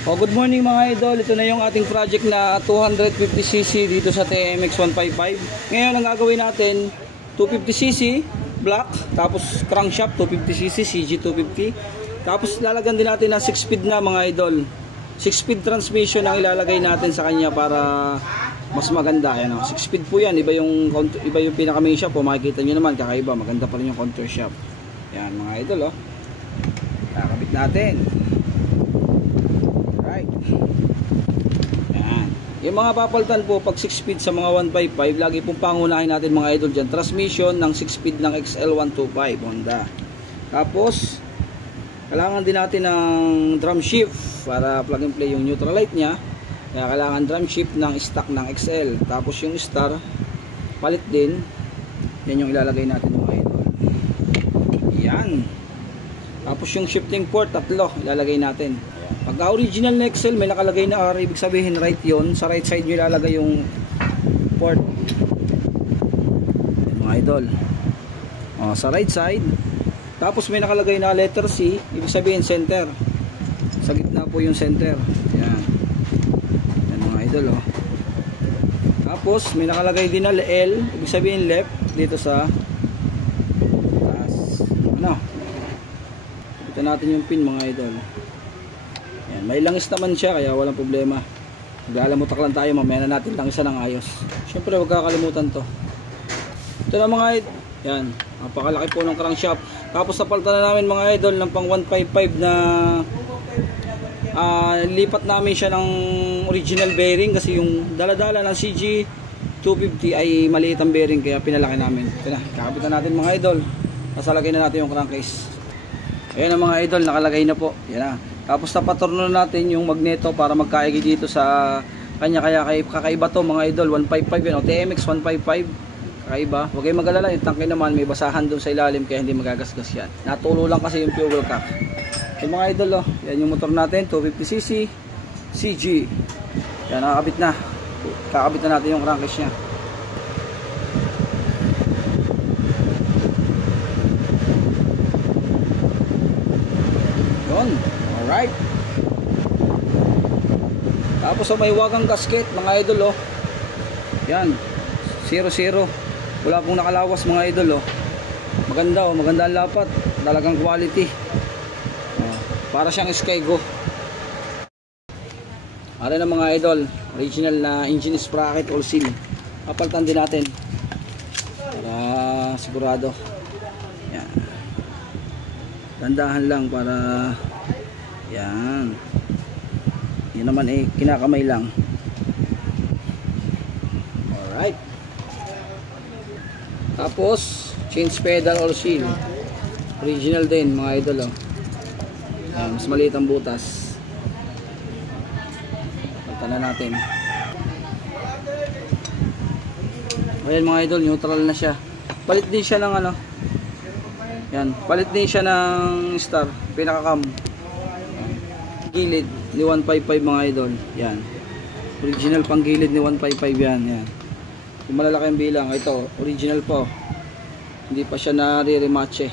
Good morning mga idol. Ito na yung ating project na 250cc dito sa TMX 155. Ngayon ang gagawin natin 250cc block, tapos crankshaft 250cc CG 250. Tapos lalagyan din natin na 6-speed na mga idol. 6-speed transmission ang ilalagay natin sa kanya para mas maganda. Ayan, 6-speed po yan. Iba yung pinaka main shaft po. Makikita nyo naman kakaiba. Maganda pa rin yung counter shaft. Yan mga idol. Kakabit natin. Yan. Yung mga papalitan po pag 6 speed sa mga 155, lagi pong pangunahin natin mga idol dyan, transmission ng 6 speed ng XL125 Honda. Tapos kailangan din natin ng drum shift para plug and play yung neutral light nya. Kaya kailangan drum shift ng stock ng XL. Tapos yung star palit din. Yan yung ilalagay natin mga idol. Yan. Tapos yung shifting port, tatlo ilalagay natin. Pagka original na XL may nakalagay na R, ibig sabihin right yon. Sa right side nyo ilalagay yung port. Yan, mga idol. Sa right side. Tapos may nakalagay na letter C, ibig sabihin center. Sa gitna po yung center. Yan. Yan mga idol. Tapos may nakalagay din na L, ibig sabihin left dito sa taas. Ito natin yung pin mga idol. Yan, may langis naman siya kaya walang problema. Maglalamutak lang tayo, mamaya na natin langisan ng ayos. Siyempre huwag kakalimutan to. Ito na mga idol. Yan, napakalaki po ng crankshaft. Tapos napalitan na namin mga idol ng pang 155 na lipat namin siya ng original bearing kasi yung daladala ng CG 250 ay maliit ang bearing kaya pinalaki namin. Ito na, kakapitan natin mga idol. Pasalagay na natin yung crankcase. Ayan ang mga idol, nakalagay na po. Yan na. Tapos napaturno natin yung magneto para magkaigi dito sa kanya. Kaya kakaiba to mga idol, 155 yan, TMX 155. Kakaiba. Huwag kayong mag-alala, yung tangke naman may basahan doon sa ilalim kaya hindi magagasgas yan. Natulo lang kasi yung fuel cap. Yung mga idol, yan yung motor natin, 250cc CG. Yan, nakakabit na. Kakabit na natin yung crankcase nya. Yun. Alright. Tapos may wagang gasket mga idol Yan 0-0. Wala pong nakalawas mga idol Maganda maganda ang lapat. Talagang quality. Para siyang Skygo. Ano na mga idol, original na engine sprocket all seal. Papalitan din natin para sigurado. Yan. Dandahan lang para yan. Yun naman kinakamay lang. Alright. Tapos change pedal or seal. Original din mga idol Yan, mas maliit ang butas. Palitan na natin. Ayan mga idol, neutral na siya. Palit din siya ng yan, palit din siya ng star, pinaka-cam. Gilid ni 155 mga idol. Yan. Original pang gilid ni 155 yan. Yan. Yung malalaki ang bilang. Ito, original po. Hindi pa siya nare-rematch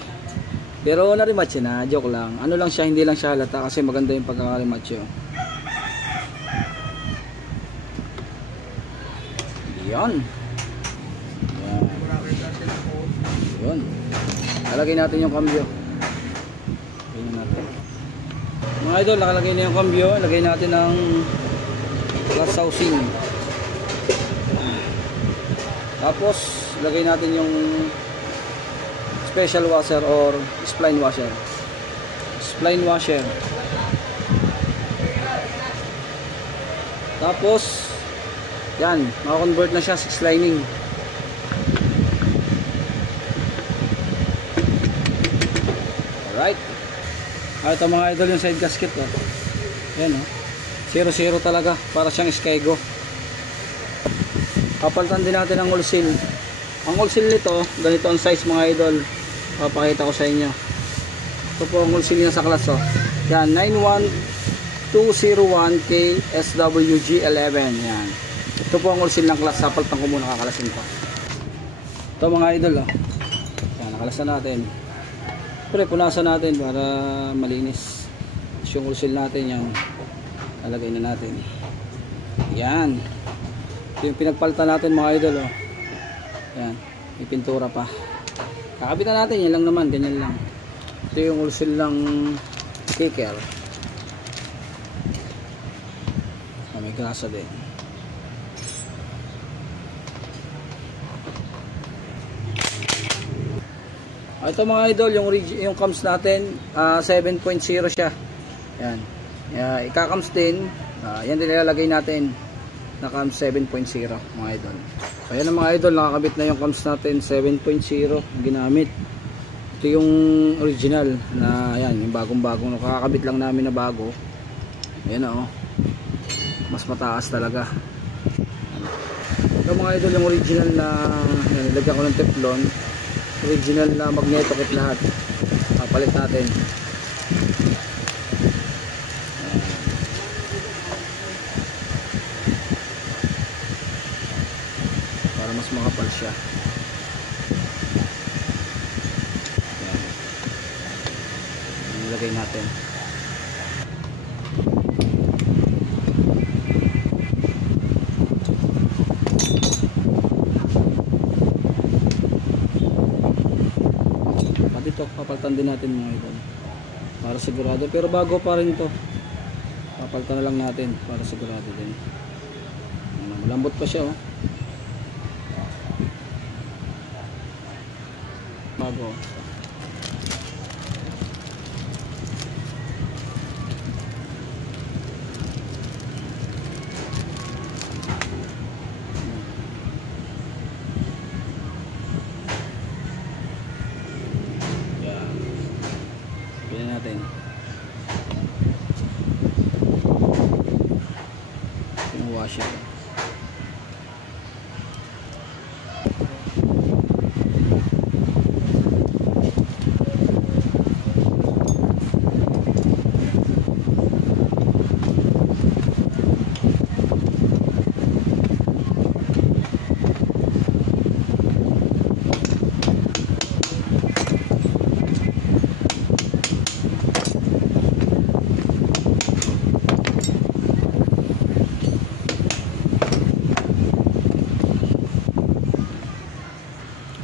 Pero na-rematch na, joke lang. Ano lang siya, hindi lang siya halata kasi maganda yung pagkaka-rematch Yan. Yan. Yun. Lalagay natin yung cambio. Mga idol, nakalagay na yung cambio. Lagay natin ng clutch housing. Tapos lagay natin yung special washer or spline washer. Spline washer. Tapos yan, maka-convert na siya 6 lining. Alright. Ito mga idol yung side gasket Yan 0-0 talaga. Para siyang Skygo. Kapalitan din natin ang all seal. Ang all seal nito, ganito ang size mga idol. Papakita ko sa inyo. Ito po ang all seal niya sa class Yan, 91201K SWG11. Yan. Ito po ang all seal ng class. Sapalitan ko muna, kakalasin ko. Ito mga idol Yan, nakalasan natin. Pero punasan natin para malinis. Yung all seal natin yan. Lalagay na natin. Yan. Ito yung pinagpalitan natin mga idol, oh. Yan. May pintura pa. Kakabitan natin. Yan lang naman. Ganyan lang. Ito yung ulsil lang sticker. May grasa din. Ito mga idol, yung cams natin 7.0 siya. Yan. Ika-cams din. Yan din ilalagay natin na cams 7.0 mga idol. Ayan na mga idol, nakakabit na yung cams natin 7.0 ginamit. Ito yung original na yan, yung bagong-bagong nakakabit lang namin na bago. Ayan na, oh. Mas mataas talaga. Ito mga idol, yung original na nilagyan ko ng teflon. Original na magneto kit lahat. Papalit natin. Para mas makapal siya. Nilagay natin. Ito, papalitan din natin mga idol para sigurado, pero bago pa rin to, papalitan na lang natin para sigurado din. Malambot pa siya, oh. Bago. Natin yung washer.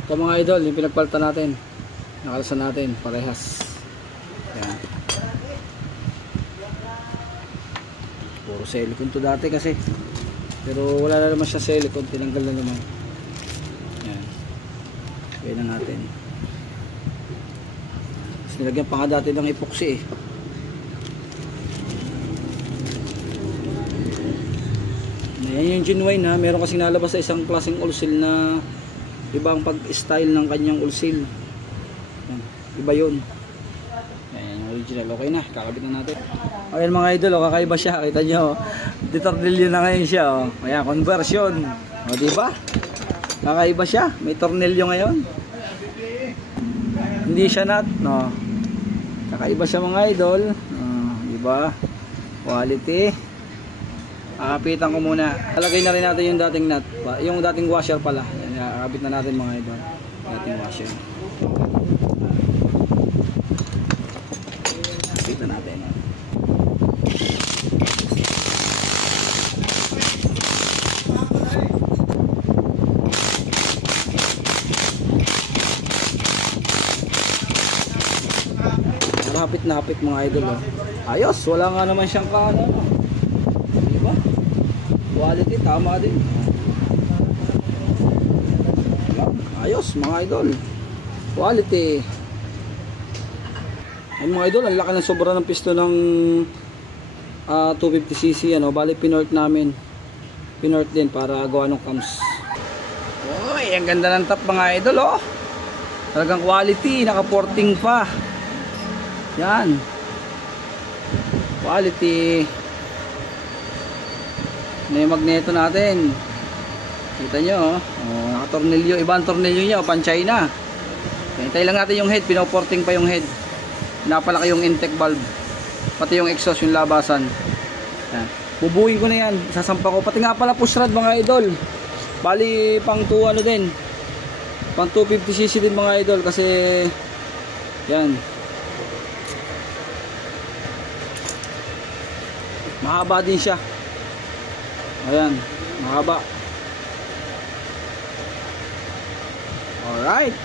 Ito mga idol, yung pinagpalitan natin, nakalasan natin parehas. Yan. Puro silicone to dati kasi, pero wala na naman siya silicone, tinanggal na naman. Yan. Gawin na natin. Tapos nilagyan pa nga dati ng epoxy, eh. Yan yung genuine, ha. Meron kasing nalabas sa isang klaseng ulsil na ibang pag-style ng kanyang ulsil. Yan. Iba yun. Yan yung original. Okay na, kakabit na natin. Ayan mga idol, oh, kakaiba siya. Kita nyo, ditornilyo na ngayon siya, oh. Ayan, conversion. O, diba? Kakaiba siya. May tornilyo ngayon. Hindi siya nut, no. Kakaiba siya mga idol. Diba? Quality. Kapitan ko muna. Talagay na rin natin yung dating nut, yung dating washer pala. Kakabit na natin mga idol. Dating washer. Kapit na natin. Nakapit na kapit mga idol, oh. Ayos, wala nga naman siyang kaano. Diba? Quality, tama din. Ayos mga idol. Quality. Ay mga idol, ang laki ng sobra ng piston ng 250cc, ano. Bali pinort namin. Pinort din para gawa ng cams. Uy, ang ganda ng top mga idol, oh. Talagang quality, naka-porting pa. Yan. Quality. May magneto natin. Kita nyo, oh, naka-tornilyo. Iba ang tornilyo niya, pan China. Hintay lang natin yung head, pinoporting pa yung head. Napalaki yung intake valve. Pati yung exhaust, yung labasan. Yan. Bubuhin ko na yan, sasampa ko. Pati nga pala push rod mga idol. Bali pang 2 ano din. Pang 250cc din mga idol kasi yan. Mahaba din siya. Ayan, mahaba. Alright.